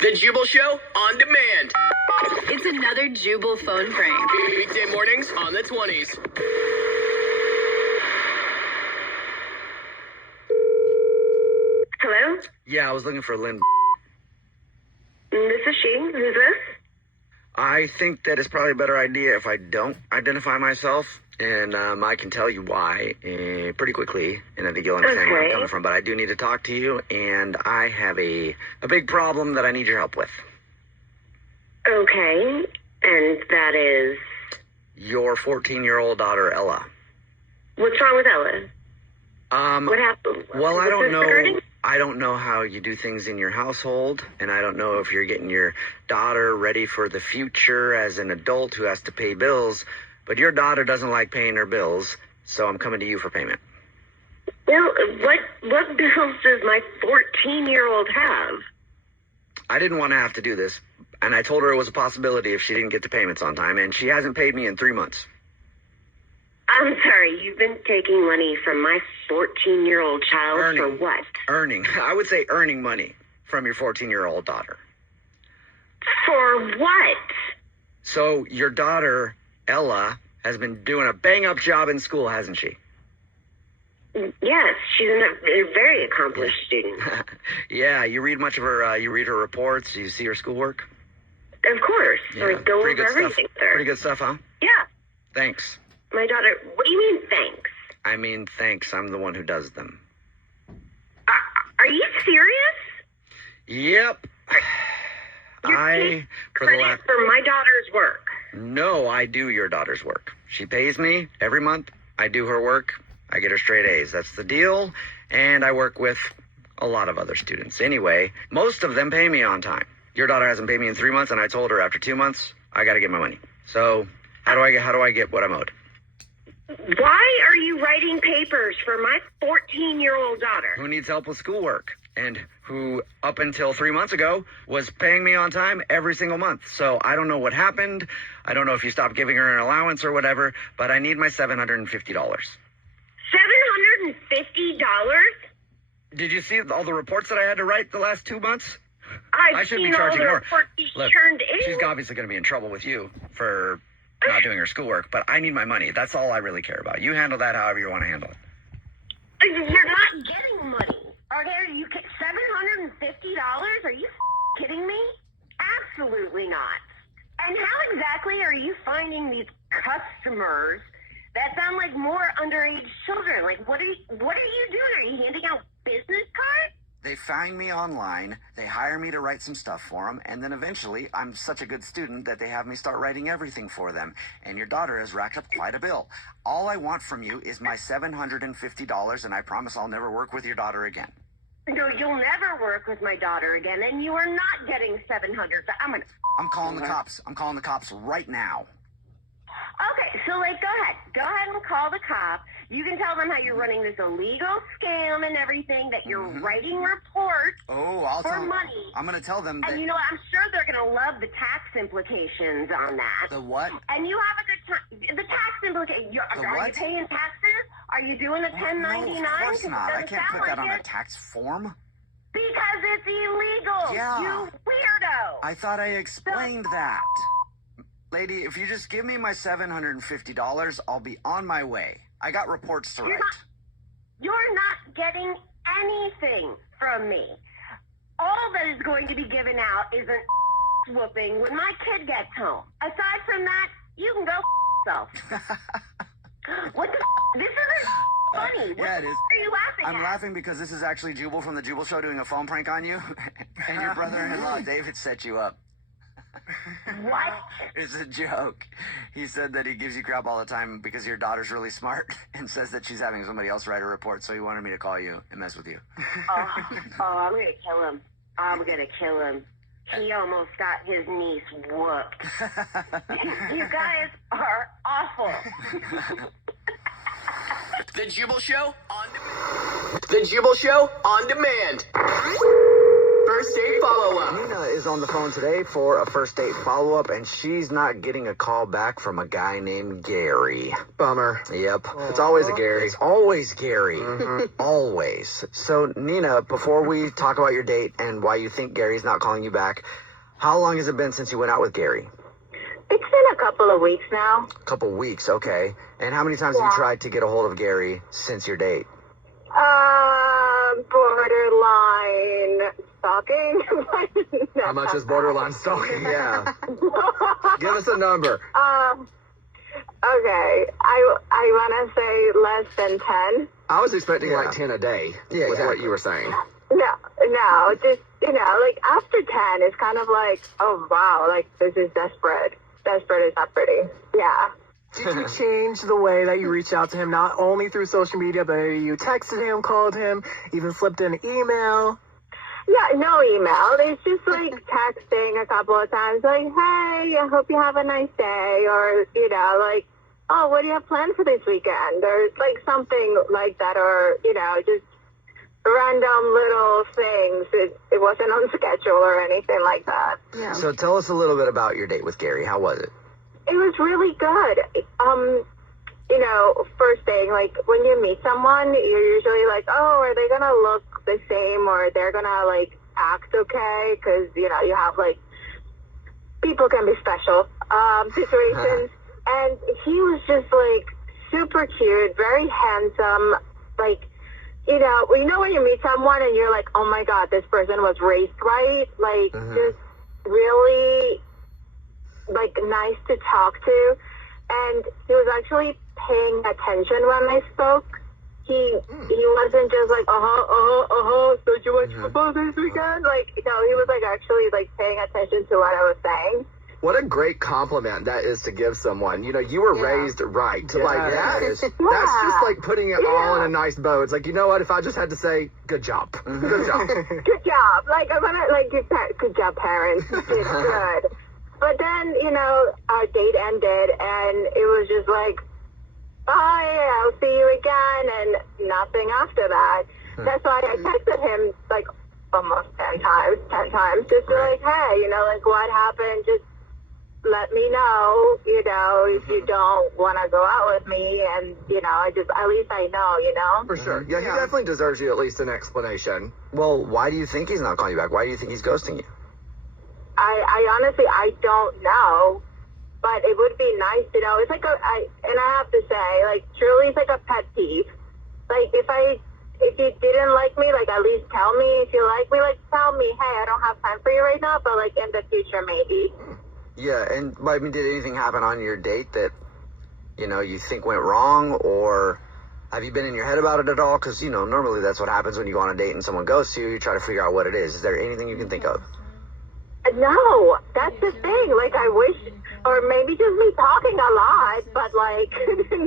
The Jubal Show on demand. It's another Jubal phone prank. Weekday mornings on the 20s. Hello? Yeah, I was looking for Lynn. This is she. Who's this? I think that it's probably a better idea if I don't identify myself, and I can tell you why pretty quickly, and I think you'll understand where I'm Okay. coming from, but I do need to talk to you, and I have a big problem that I need your help with. Okay. And that is... Your 14-year-old daughter, Ella. What's wrong with Ella? What happened? Well, I Was don't this know. regarding? I don't know how you do things in your household, and I don't know if you're getting your daughter ready for the future as an adult who has to pay bills, but your daughter doesn't like paying her bills, so I'm coming to you for payment. Well, what bills does my 14-year-old have? I didn't want to have to do this, and I told her it was a possibility if she didn't get the payments on time, and she hasn't paid me in 3 months. I'm sorry, you've been taking money from my 14-year-old child for what? I would say earning money from your 14-year-old daughter. For what? So your daughter, Ella, has been doing a bang-up job in school, hasn't she? Yes, she's a very accomplished student. Yeah, you read much of her, you read her reports, you see her schoolwork? Of course. Yeah, I go pretty over good everything stuff. with her. Pretty good stuff, huh? Yeah. Thanks. My daughter, what do you mean thanks? I mean, thanks. I'm the one who does them. Are you serious? Yep. You're for the credit last... for my daughter's work. No, I do your daughter's work. She pays me every month. I do her work. I get her straight A's. That's the deal. And I work with a lot of other students. Anyway, most of them pay me on time. Your daughter hasn't paid me in 3 months, and I told her after 2 months, I got to get my money. So how do I get what I'm owed? Why are you writing papers for my 14-year-old daughter? Who needs help with schoolwork and who, up until 3 months ago, was paying me on time every single month. So I don't know what happened. I don't know if you stopped giving her an allowance or whatever, but I need my $750. $750? Did you see all the reports that I had to write the last 2 months? I've I should be seen charging all the more. reports you Look, turned in. she's obviously going to be in trouble with you for not doing her schoolwork, but I need my money. That's all I really care about. You handle that however you want to handle it. You're not getting money. Okay, you get $750? Are you kidding me? Absolutely not. And how exactly are you finding these customers that sound like more underage children? Like, what are you doing? Are you handing out business cards? They find me online, they hire me to write some stuff for them, and then eventually I'm such a good student that they have me start writing everything for them. And your daughter has racked up quite a bill. All I want from you is my $750, and I promise I'll never work with your daughter again. No, you'll never work with my daughter again, and you are not getting $700. I'm calling the cops. I'm calling the cops right now. Okay, so, like, go ahead and call the cops. You can tell them how you're running this illegal scam and everything, that you're writing reports for money. I'm going to tell them that... And, I'm sure they're going to love the tax implications on that. The what? And you have a good time. The tax implications. Are what? you paying taxes? Are you doing a 1099? No, of course not. I can't put that on a it. tax form. Because it's illegal. Yeah. You weirdo. I thought I explained that. Lady, if you just give me my $750, I'll be on my way. I got reports to write. You're not getting anything from me. All that is going to be given out is an whooping when my kid gets home. Aside from that, you can go yourself. What the This isn't funny. Yeah, it is. What are you laughing at? I'm laughing because this is actually Jubal from the Jubal Show doing a phone prank on you. And your brother-in-law, David, set you up. What? It's a joke. He said that he gives you crap all the time because your daughter's really smart and says that she's having somebody else write a report, so he wanted me to call you and mess with you. I'm going to kill him. I'm going to kill him. He almost got his niece whooped. You guys are awful. The Jubal Show on demand. The Jubal Show on demand. First date follow-up. Nina is on the phone today for a first date follow-up, and she's not getting a call back from a guy named Gary. Bummer. Yep. It's always a Gary. It's always Gary. Always. So, Nina, before we talk about your date and why you think Gary's not calling you back, how long has it been since you went out with Gary? It's been a couple of weeks now. A couple weeks, okay. And how many times have you tried to get a hold of Gary since your date? Borderline stalking. How much is borderline stalking? Yeah. Give us a number. Okay, I want to say less than 10. I was expecting Yeah. like 10 a day. Yeah, was what exactly. you were saying. No, just, like after 10, it's kind of like, oh wow, like this is desperate. Desperate is not pretty. Yeah. Did you change the way that you reached out to him, not only through social media, but you texted him, called him, even slipped in an email? Yeah, no email. It's just like texting a couple of times, like, hey, I hope you have a nice day, or, like, oh, what do you have planned for this weekend? Or like something like that, or, just random little things. It wasn't on schedule or anything like that. Yeah. So tell us a little bit about your date with Gary. How was it? It was really good. First thing, like when you meet someone, you're usually like, oh, are they gonna look the same, or they're gonna like act okay? Because you have like people can be special situations, and he was just like super cute, very handsome, like. When you meet someone and you're like, oh my God, this person was raised right, like just really like nice to talk to, and he was actually paying attention when I spoke. He wasn't just like so you watch football this weekend, like he was like actually like paying attention to what I was saying. What a great compliment that is to give someone. You were raised right. Like that is that's just like putting it all in a nice bow. It's like, you know what, if I just had to say good job. Good job. Good job. Like I wanna like good job, parents. You did good. But then, our date ended and it was just like, bye, I'll see you again, and nothing after that. That's why I texted him like almost 10 times, just to like, hey, like what happened, just let me know, if you don't want to go out with me, and, at least I know, For sure. Yeah, he definitely deserves you at least an explanation. Well, why do you think he's not calling you back? Why do you think he's ghosting you? I honestly, I don't know, but it would be nice to know. It's like and I have to say, like, truly it's like a pet peeve. Like, if you didn't like me, like, at least tell me. If you like me, like, tell me, hey, I don't have time for you right now, but, like, in the future, maybe. Yeah, and did anything happen on your date that, you think went wrong, or have you been in your head about it at all? Because, normally that's what happens when you go on a date and someone ghosts you. You try to figure out what it is. Is there anything you can think of? No, that's the thing. Like, I wish, or maybe just me talking a lot, but, like,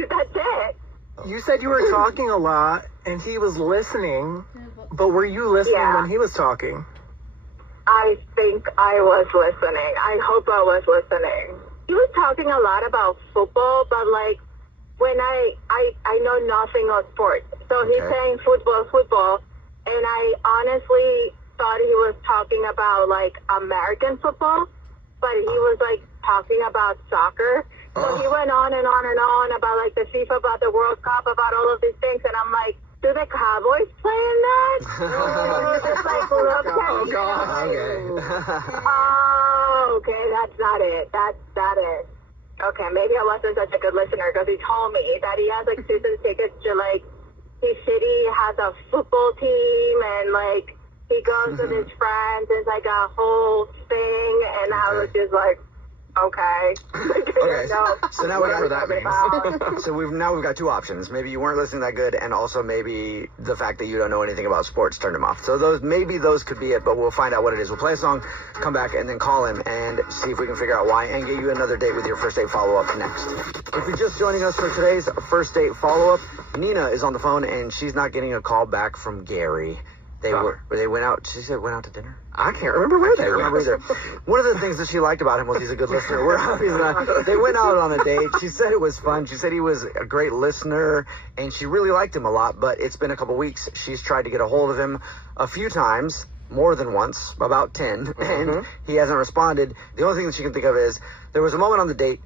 that's it. You said you were talking a lot, and he was listening, but were you listening when he was talking? I think I was listening. I hope I was listening. He was talking a lot about football, but like when I know nothing of sports. So he's saying football, and I honestly thought he was talking about like American football, but he was like talking about soccer. So he went on and on and on about like the FIFA, about the World Cup, about all of these things, and I'm like, do the Cowboys play in that? Just like looked at me. Okay, that's not it. That's not it. Okay, maybe I wasn't such a good listener, because he told me that he has like season tickets to like his city has a football team, and like he goes with his friends. It's like a whole thing, and I was just like, okay. Okay. So now Whatever that means. So we've got two options. Maybe you weren't listening that good, and also maybe the fact that you don't know anything about sports turned him off. So those could be it, but we'll find out what it is. We'll play a song, come back, and then call him and see if we can figure out why, and get you another date with your first date follow-up next. If you're just joining us for today's first date follow-up, Nina is on the phone, and she's not getting a call back from Gary. They went out. She said went out to dinner. I can't remember where they Remember went. either. One of the things that she liked about him was he's a good listener. They went out on a date. She said it was fun. She said he was a great listener, and she really liked him a lot. But it's been a couple weeks. She's tried to get a hold of him a few times, more than once, about 10, and he hasn't responded. The only thing that she can think of is there was a moment on the date.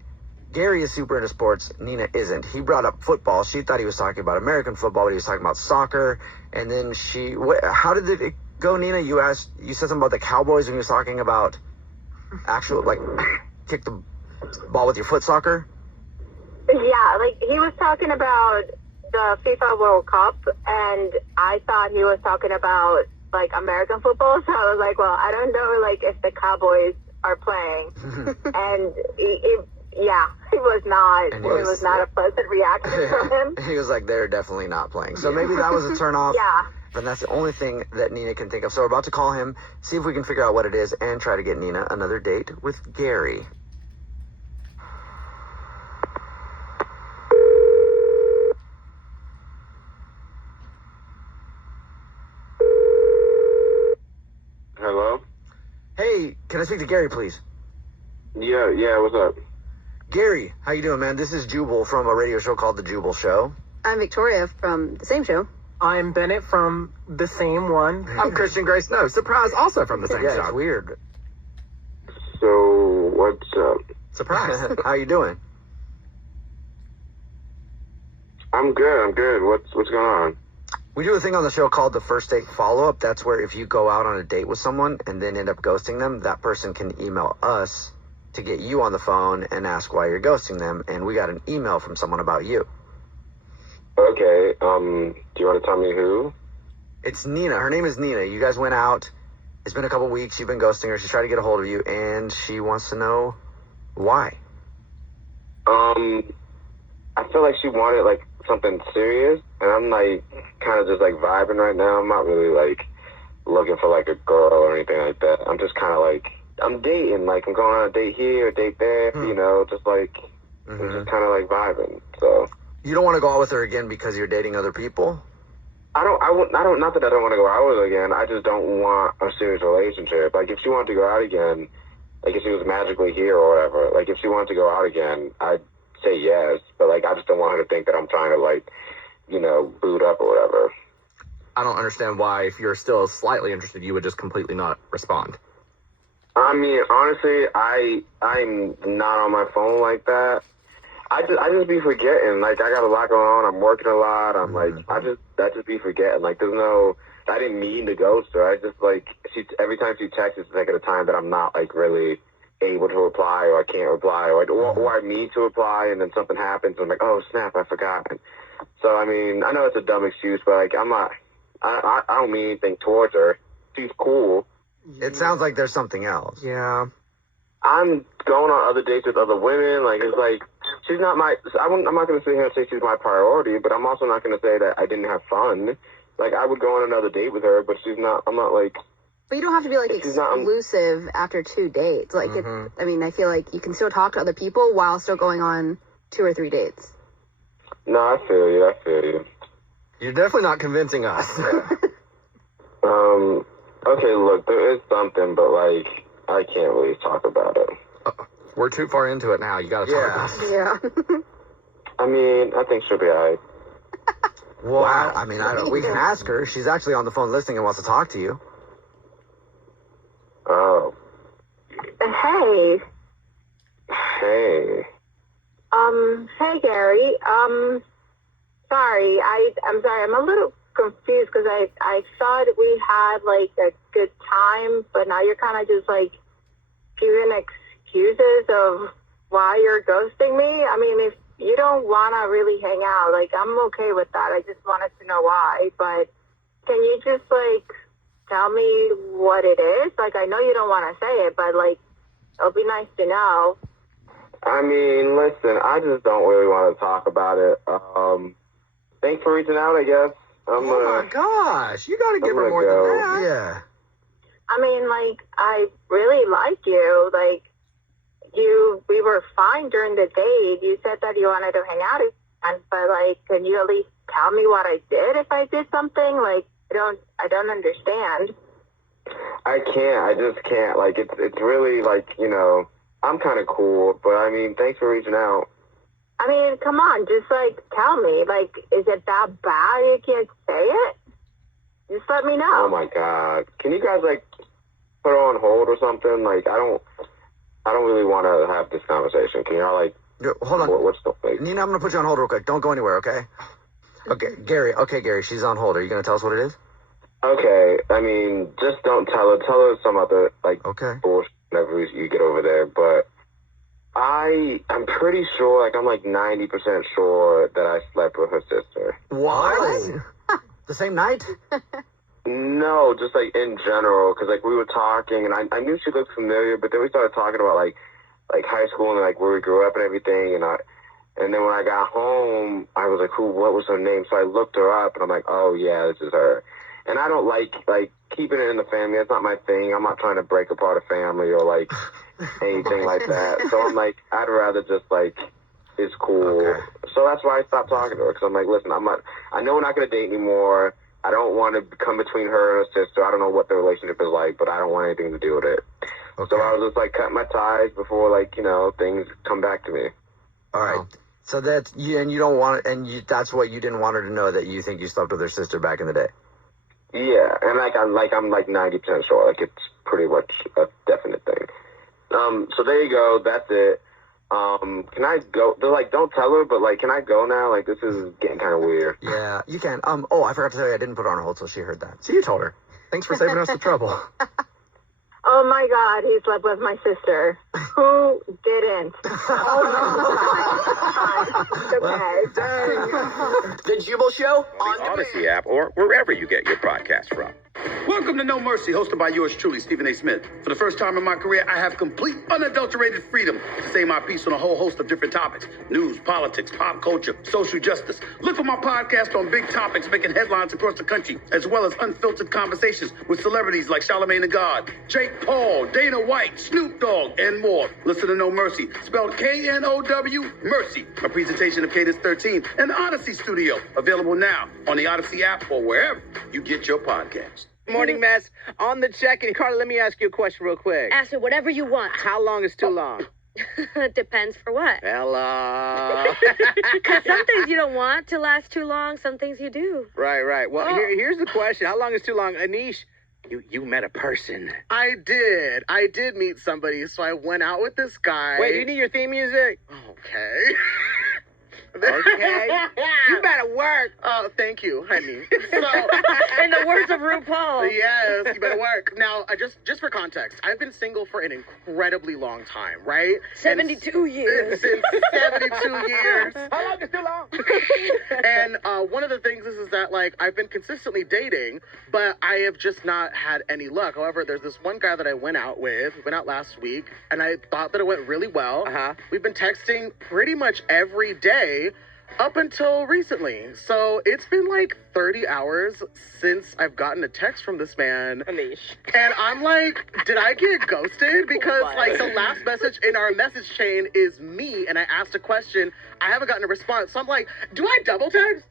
Gary is super into sports. Nina isn't. He brought up football. She thought he was talking about American football, but he was talking about soccer. And then how did it go, Nina? You said something about the Cowboys when he was talking about actual, like, kick the ball with your foot soccer? Yeah, like, he was talking about the FIFA World Cup, and I thought he was talking about, like, American football. So I was like, well, I don't know, like, if the Cowboys are playing. And it was not. It was not a pleasant reaction from him. He was like, they're definitely not playing. So maybe that was a turn off. Yeah. And that's the only thing that Nina can think of. So we're about to call him, see if we can figure out what it is, and try to get Nina another date with Gary. Hello? Hey, can I speak to Gary, please? Yeah, what's up? Gary, how you doing, man? This is Jubal from a radio show called The Jubal Show. I'm Victoria from the same show. I'm Bennett from the same one. I'm Christian Grace. No, surprise, also from the same Yeah, show. it's weird. So, what's up? Surprise. How you doing? I'm good. What's going on? We do a thing on the show called the first date follow-up. That's where if you go out on a date with someone and then end up ghosting them, that person can email us to get you on the phone and ask why you're ghosting them. And we got an email from someone about you. Okay, do you want to tell me who? It's Nina. Her name is Nina. You guys went out. It's been a couple weeks. You've been ghosting her. She's trying to get a hold of you, and she wants to know why. I feel like she wanted, like, something serious, and I'm, like, kind of just, like, vibing right now. I'm not really, like, looking for, like, a girl or anything like that. I'm just kind of, like, I'm dating. Like, I'm going on a date here, a date there, you know, just, like, I'm just kind of, like, vibing, so... You don't want to go out with her again because you're dating other people? not that I don't want to go out with her again. I just don't want a serious relationship. Like, if she wanted to go out again, like, if she was magically here or whatever, like, if she wanted to go out again, I'd say yes. But, like, I just don't want her to think that I'm trying to, like, you know, boot up or whatever. I don't understand why, if you're still slightly interested, you would just completely not respond. I mean, honestly, I'm not on my phone like that. I just be forgetting. Like, I got a lot going on. I'm working a lot. I'm like, I just be forgetting. Like, I didn't mean to ghost her. I just, like, every time she texts, it's like at a time that I'm not, like, really able to reply, or I can't reply, or I need to reply, and then something happens, and I'm like, oh snap, I forgot. And so I mean, I know it's a dumb excuse, but like, I don't mean anything towards her. She's cool. It sounds like there's something else. Yeah. I'm going on other dates with other women. Like, it's like, she's not I'm not going to sit here and say she's my priority, but I'm also not going to say that I didn't have fun. Like, I would go on another date with her, but I'm not like... But you don't have to be, like, exclusive after 2 dates. Like, I mean, I feel like you can still talk to other people while still going on 2 or 3 dates. No, I feel you. You're definitely not convincing us. Okay, look, there is something, but, like, I can't really talk about it. We're too far into it now. You gotta talk about it. Yeah. I mean, I think she'll be alright. Well, wow. I mean, we can ask her. She's actually on the phone listening and wants to talk to you. Oh. Hey. Hey. Hey, Gary. Sorry. I'm sorry. I'm a little confused because I thought we had, like, a good time, but now you're kind of just, like, giving excuses of why you're ghosting me. I mean, if you don't want to really hang out, like, I'm okay with that. I just wanted to know why, but can you just, like, tell me what it is? Like, I know you don't want to say it, but, like, it'll be nice to know. I mean, listen, I just don't really want to talk about it. Thanks for reaching out, I guess. Oh my gosh, you gotta give her more go. than that. Yeah. I mean, like, I really like you. Like, we were fine during the date. You said that you wanted to hang out again, but, like, can you at least tell me what I did if I did something? Like, I don't understand. I can't. I just can't. Like, it's really, like, you know, I'm kind of cool, but, I mean, thanks for reaching out. I mean, come on, just, like, tell me. Like, is it that bad you can't say it? just let me know. Oh my God. Can you guys like put it on hold or something? Like I don't really want to have this conversation. Can y'all like hold on. What's the fake? Nina, I'm gonna put you on hold real quick. Don't go anywhere, okay? Okay, Gary. Okay, Gary. She's on hold. Are you gonna tell us what it is? Okay. I mean, just don't tell her. Tell her some other like Okay. bullshit whenever you get over there. But I'm pretty sure, like I'm like 90% sure that I slept with her sister. What? The same night? No, just like in general, because like we were talking, and I knew she looked familiar, but then we started talking about like high school and like where we grew up and everything, and then when I got home, I was like, what was her name? So I looked her up, and I'm like, oh yeah, this is her. And I don't like keeping it in the family. That's not my thing. I'm not trying to break apart a family or like anything like that. So I'm like, I'd rather just like, it's cool. Okay. So that's why I stopped talking to her, because I'm like, listen, I know we're not going to date anymore. I don't want to come between her and her sister. I don't know what the relationship is like, but I don't want anything to do with it. Okay. So I was just like, cut my ties before things come back to me. All right. So that's you, and you don't want it, and that's what you didn't want her to know, that you think you slept with her sister back in the day. Yeah, and I'm 90% sure. Like it's pretty much a definite thing. So there you go. That's it. Can I go? They're like, don't tell her, but like, can I go now? Like, this is getting kind of weird. Yeah, you can. Oh, I forgot to tell you, I didn't put her on hold, so she heard that. So you told her. Thanks for saving us the trouble. Oh my God, he slept with my sister. Who didn't? Oh my God. Okay. The Jubal Show on the Odyssey demand. app or wherever you get your podcast from. Welcome to No Mercy, hosted by yours truly, Stephen A. Smith. For the first time in my career, I have complete, unadulterated freedom to say my piece on a whole host of different topics. News, politics, pop culture, social justice. Look for my podcast on big topics making headlines across the country, as well as unfiltered conversations with celebrities like Charlamagne the God, Jake Paul, Dana White, Snoop Dogg, and more. Listen to No Mercy, spelled K-N-O-W, Mercy, a presentation of Cadence 13 and the Odyssey Studio, available now on the Odyssey app or wherever you get your podcast. Morning, Mess. On the check-in. Carla, let me ask you a question real quick. Ask her whatever you want. How long is too long? Depends for what. Hello. Because some things you don't want to last too long. Some things you do. Right. Well, here's the question. How long is too long? Anish, you met a person. I did meet somebody, so I went out with this guy. Wait, do you need your theme music? Okay. Okay. You better work. Oh, thank you, honey. So, in the words of RuPaul. Yes, you better work. Now, just for context, I've been single for an incredibly long time, right? 72 years. Since 72 years. How long is too long? And one of the things is that, like, I've been consistently dating, but I have just not had any luck. However, there's this one guy that I went out with. We went out last week, and I thought that it went really well. We've been texting pretty much every day up until recently. So it's been like 30 hours since I've gotten a text from this man. Anish. And I'm like, did I get ghosted? Because like the last message in our message chain is me, and I asked a question. I haven't gotten a response. So I'm like, do I double text?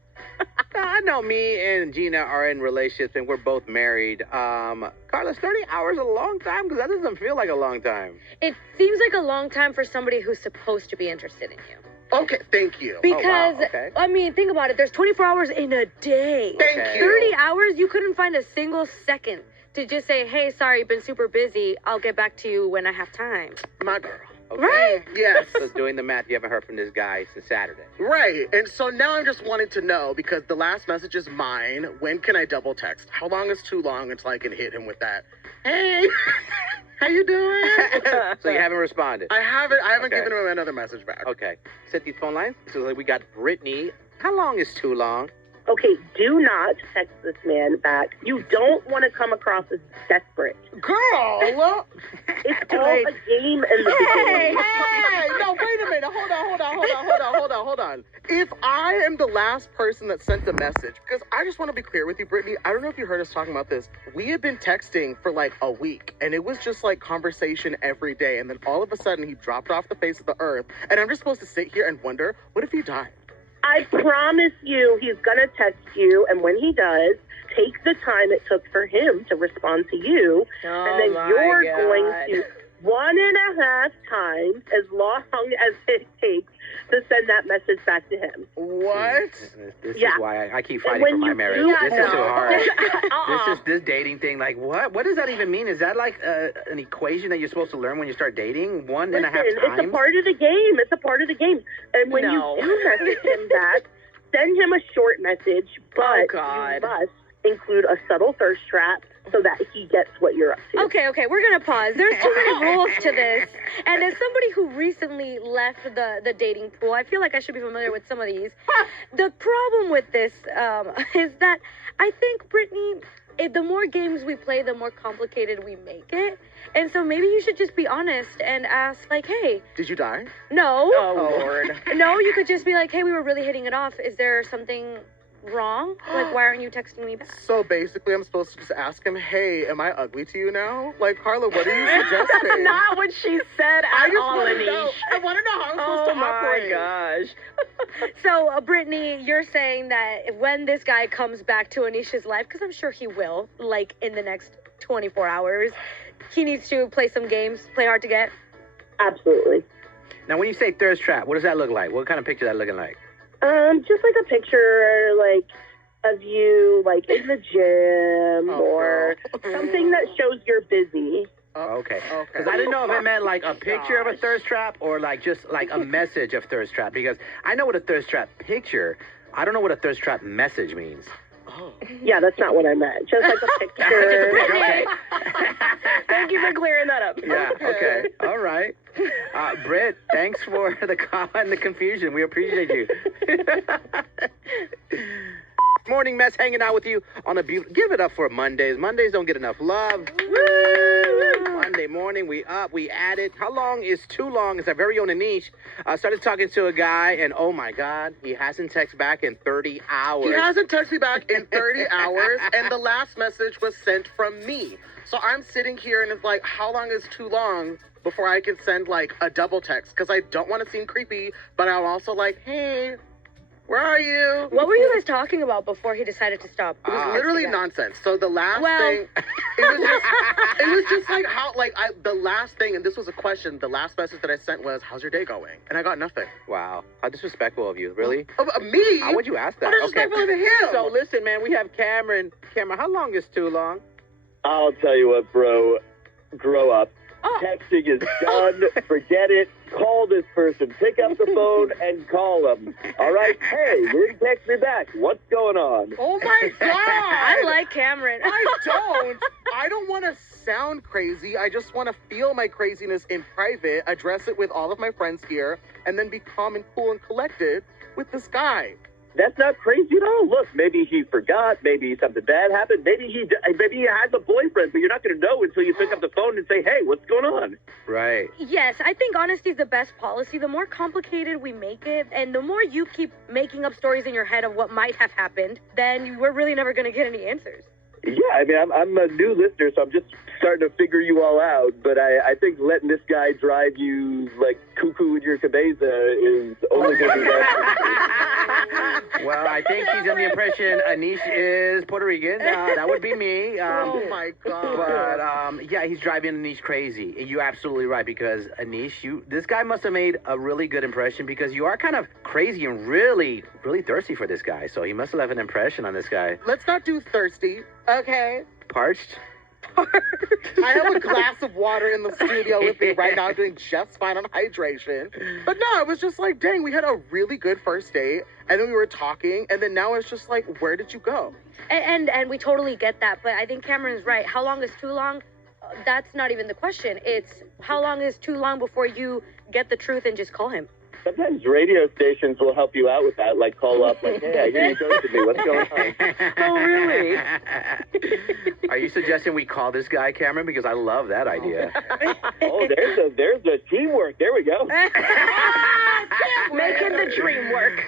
I know me and Gina are in relationships and we're both married. Carlos, 30 hours a long time? Because that doesn't feel like a long time. It seems like a long time for somebody who's supposed to be interested in you. Okay, thank you. Because, okay. I mean, think about it. There's 24 hours in a day. Thank you. 30 hours, you couldn't find a single second to just say, hey, sorry, been super busy. I'll get back to you when I have time. My girl. Okay. Right? Yes. So doing the math, you haven't heard from this guy since Saturday. Right. And so now I'm just wanting to know, because the last message is mine. When can I double text? How long is too long until I can hit him with that? Hey, how you doing? So you haven't responded? I haven't Okay. given him another message back. Okay. Set these phone lines. So like we got Brittany. How long is too long? Okay, do not text this man back. You don't want to come across as desperate. Girl! It's all a game in the beginning. Hey, no, wait a minute. Hold on. If I am the last person that sent the message, because I just want to be clear with you, Brittany, I don't know if you heard us talking about this. We had been texting for like a week, and it was just like conversation every day. And then all of a sudden, he dropped off the face of the earth. And I'm just supposed to sit here and wonder, what if he died? I promise you he's going to text you, and when he does, take the time it took for him to respond to you, and then you're going to 1.5 times as long as it takes to send that message back to him. What? This Yeah. is why I keep And fighting when for my you marriage. do This is so that- hard. This dating thing. Like, what does that even mean? Is that like an equation that you're supposed to learn when you start dating? 1.5 times? It's a part of the game. It's a part of the game. And when you do message him back, send him a short message, but you must include a subtle thirst trap so that he gets what you're up to. Okay, we're gonna pause. There's too many rules to this. And as somebody who recently left the dating pool, I feel like I should be familiar with some of these. The problem with this is that I think, Brittany, the more games we play, the more complicated we make it. And so maybe you should just be honest and ask, like, hey. Did you die? No. Oh, Lord. No, you could just be like, hey, we were really hitting it off. Is there something wrong? Like, why aren't you texting me back? So basically, I'm supposed to just ask him, hey, am I ugly to you now? Like, Carla, what are you suggesting? That's not what she said I at just all, want to Anish. know. I want to know how I'm supposed to operate. gosh. So, Brittany, you're saying that when this guy comes back to Anisha's life, because I'm sure he will, like, in the next 24 hours, he needs to play some games, play hard to get? Absolutely. Now, when you say thirst trap, what does that look like? What kind of picture is that looking like? Just like a picture, like, of you, like, in the gym or something that shows you're busy. Okay. Because I didn't know if it meant like a picture of a thirst trap or like just like a message of thirst trap. Because I know what a thirst trap picture. I don't know what a thirst trap message means. Yeah, that's not what I meant. Just like a picture. Just a picture, okay. Thank you for clearing that up. Yeah, okay. All right. Britt, thanks for the call and the confusion. We appreciate you. Morning Mess hanging out with you on a beautiful... Give it up for Mondays. Mondays don't get enough love. Woo! Monday morning, we up, we at it. How long is too long? It's our very own Anish. Started talking to a guy, and oh my God, he hasn't texted back in 30 hours. He hasn't texted me back in 30 hours, and the last message was sent from me. So I'm sitting here, and it's like, how long is too long before I can send, like, a double text? Because I don't want to seem creepy, but I'm also like, hey... Where are you? What were you guys talking about before he decided to stop? It was literally nonsense. So the last thing, it was just like how, like, the last thing, and this was a question, the last message that I sent was, how's your day going? And I got nothing. Wow. How disrespectful of you. Really? Me? How would you ask that? How disrespectful of him? So listen, man, we have Cameron. Cameron, how long is too long? I'll tell you what, bro. Grow up. Texting is done. Forget it. Call this person. Pick up the phone and call them. All right? Hey, you didn't text me back. What's going on? Oh, my God. I like Cameron. I don't want to sound crazy. I just want to feel my craziness in private, address it with all of my friends here, and then be calm and cool and collected with this guy. That's not crazy at all. Look, maybe he forgot. Maybe something bad happened. Maybe he has a boyfriend, but you're not going to know until you pick up the phone and say, hey, what's going on? Right. Yes, I think honesty is the best policy. The more complicated we make it, and the more you keep making up stories in your head of what might have happened, then we're really never going to get any answers. Yeah, I mean, I'm a new listener, so I'm just starting to figure you all out. But I think letting this guy drive you like cuckoo in your cabeza is only going to be bad. Well, I think he's under the impression Anish is Puerto Rican. That would be me. Oh, my God. But, yeah, he's driving Anish crazy. You're absolutely right, because Anish, this guy must have made a really good impression, because you are kind of crazy and really, really thirsty for this guy. So he must have left an impression on this guy. Let's not do thirsty, okay? Parched? I have a glass of water in the studio with me right now doing just fine on hydration. But no, it was just like, dang, we had a really good first date, and then we were talking, and then now it's just like, where did you go? And we totally get that, but I think Cameron's right. How long is too long? That's not even the question. It's how long is too long before you get the truth and just call him? Sometimes radio stations will help you out with that, like call up, like, hey, I hear you ghosted me. What's going on? Oh, really? Are you suggesting we call this guy Cameron? Because I love that idea. Oh, there's a teamwork. There we go. Making the dream work.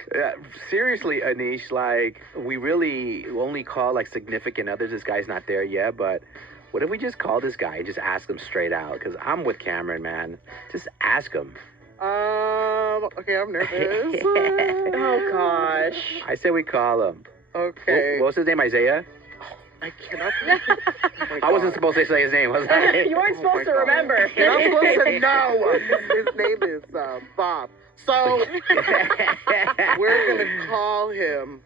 Seriously, Anish, like, we really only call, like, significant others. This guy's not there yet, but what if we just call this guy and just ask him straight out? Because I'm with Cameron, man. Just ask him. Okay, I'm nervous. Oh, gosh. I say we call him. Okay. What's his name, Isaiah? I cannot. I wasn't supposed to say his name, was I? You weren't supposed to remember. You're not supposed to know. His name is Bob. So we're gonna call him.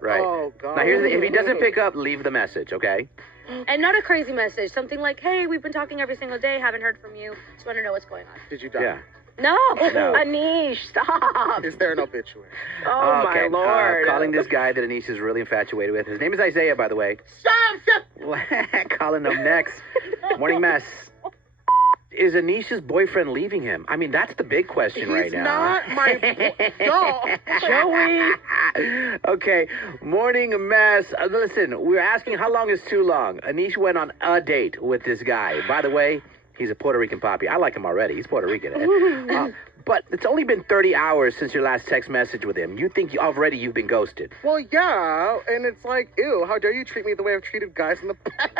Right. Oh God. Now here's the, if he doesn't pick up, leave the message, okay? And not a crazy message. Something like, hey, we've been talking every single day, haven't heard from you. Just want to know what's going on. Did you die? Yeah. No. No. Anish, stop. Is there an obituary? Oh, Okay, my Lord. calling this guy that Anish is really infatuated with. His name is Isaiah, by the way. Calling him next. Morning mess. Is Anish's boyfriend leaving him? I mean, that's the big question right now. He's not my Joey. Okay, morning mess. Listen, we're asking how long is too long. Anish went on a date with this guy. By the way, he's a Puerto Rican poppy. I like him already. He's Puerto Rican. But it's only been 30 hours since your last text message with him. You think you've been ghosted. Well, yeah, and it's like, ew, how dare you treat me the way I've treated guys in the past?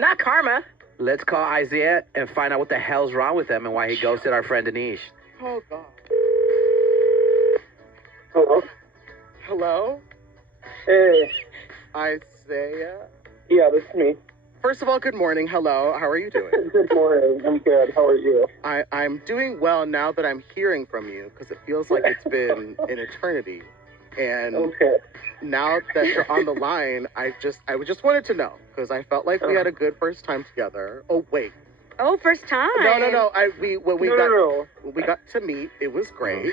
Not karma. Let's call Isaiah and find out what the hell's wrong with him and why he ghosted our friend Anish. Oh, God. Hello? Hello? Hey. Isaiah? Yeah, this is me. First of all, good morning. Hello. How are you doing? Good morning. I'm good. How are you? I'm doing well now that I'm hearing from you, because it feels like it's been an eternity. And now that you're on the line, I just wanted to know, because I felt like we had a good first time together. Oh, wait. Oh, first time. No. When we got to meet, it was great.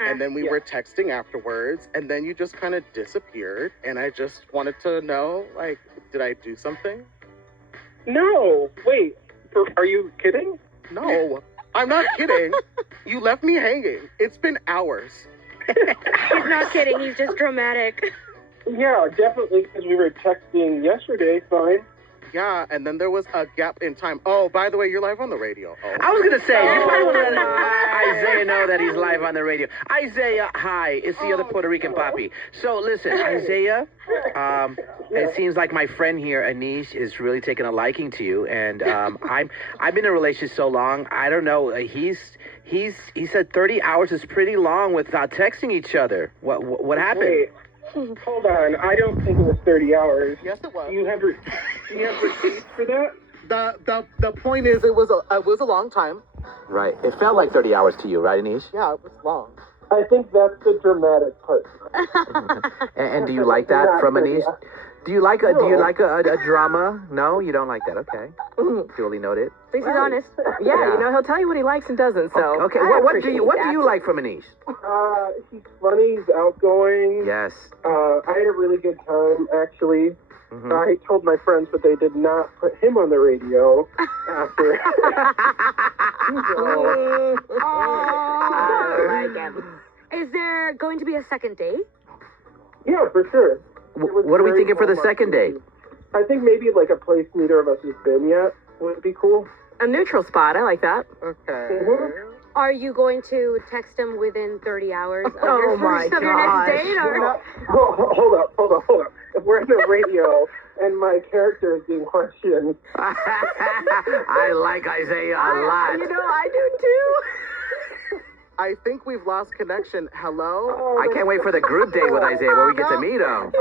And then we were texting afterwards, and then you just kind of disappeared. And I just wanted to know, like, did I do something? No. Wait. Are you kidding? No, I'm not kidding. You left me hanging. It's been hours. He's not kidding. He's just dramatic. Yeah, definitely, because we were texting yesterday, fine. Yeah, and then there was a gap in time. Oh, by the way, you're live on the radio. Oh. I was going to say, you might want to let Isaiah know that he's live on the radio. Isaiah, hi. It's the other Puerto Rican poppy. So, listen, Isaiah, it seems like my friend here, Anish, is really taking a liking to you. And I've been in a relationship so long, I don't know. He said 30 hours is pretty long without texting each other. What happened? Wait. Hold on. I don't think it was 30 hours. Yes, it was. Do you have receipts for that? The point is, it was a long time. Right. It felt like 30 hours to you, right, Anish? Yeah, it was long. I think that's the dramatic part. And do you like that from Anish? Do you like a drama? No, you don't like that. Okay. Duly noted. At least he's honest. Yeah, he'll tell you what he likes and doesn't. So okay. What do you like from Anish? He's funny. He's outgoing. Yes. I had a really good time, actually. I told my friends, but they did not put him on the radio after. I like him. Is there going to be a second date? Yeah, for sure. What are we thinking for the second date? I think maybe like a place neither of us has been yet would be cool. A neutral spot. I like that. Okay. Are you going to text him within 30 hours of your my of your next date? Or? Hold up. If we're on the radio and my character is being questioned. I like Isaiah a lot. You know, I do too. I think we've lost connection. Hello? I can't wait for the group date with Isaiah where we get to meet him.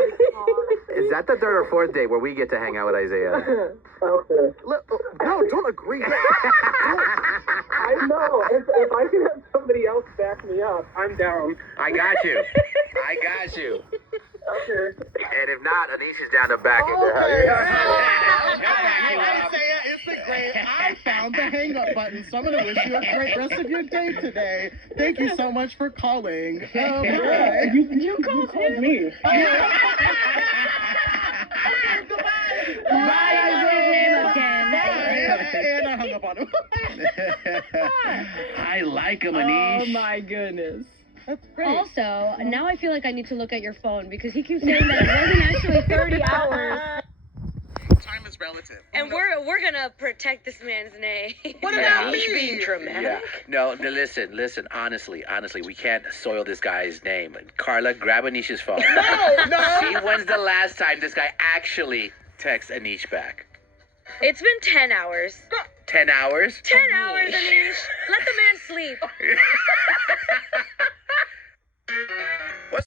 Is that the third or fourth date where we get to hang out with Isaiah? Okay. No, don't agree. I know. If I can have somebody else back me up, I'm down. I got you. Okay. And if not, Anish is down to back it. It's a great. I found the hang up button, so I'm going to wish you a great rest of your day today. Thank you so much for calling. You called me. Bye, And I hung up on him. I like him, Anish. Oh my goodness. That's great. Also, now I feel like I need to look at your phone because he keeps saying that it wasn't actually 30 hours. Time is relative. And we're gonna protect this man's name. What about me? Being dramatic. Yeah. No, listen. Honestly, we can't soil this guy's name. Carla, grab Anish's phone. No. See when's the last time this guy actually texts Anish back. It's been 10 hours. 10 hours? 10 hours, Anish. Let the man sleep.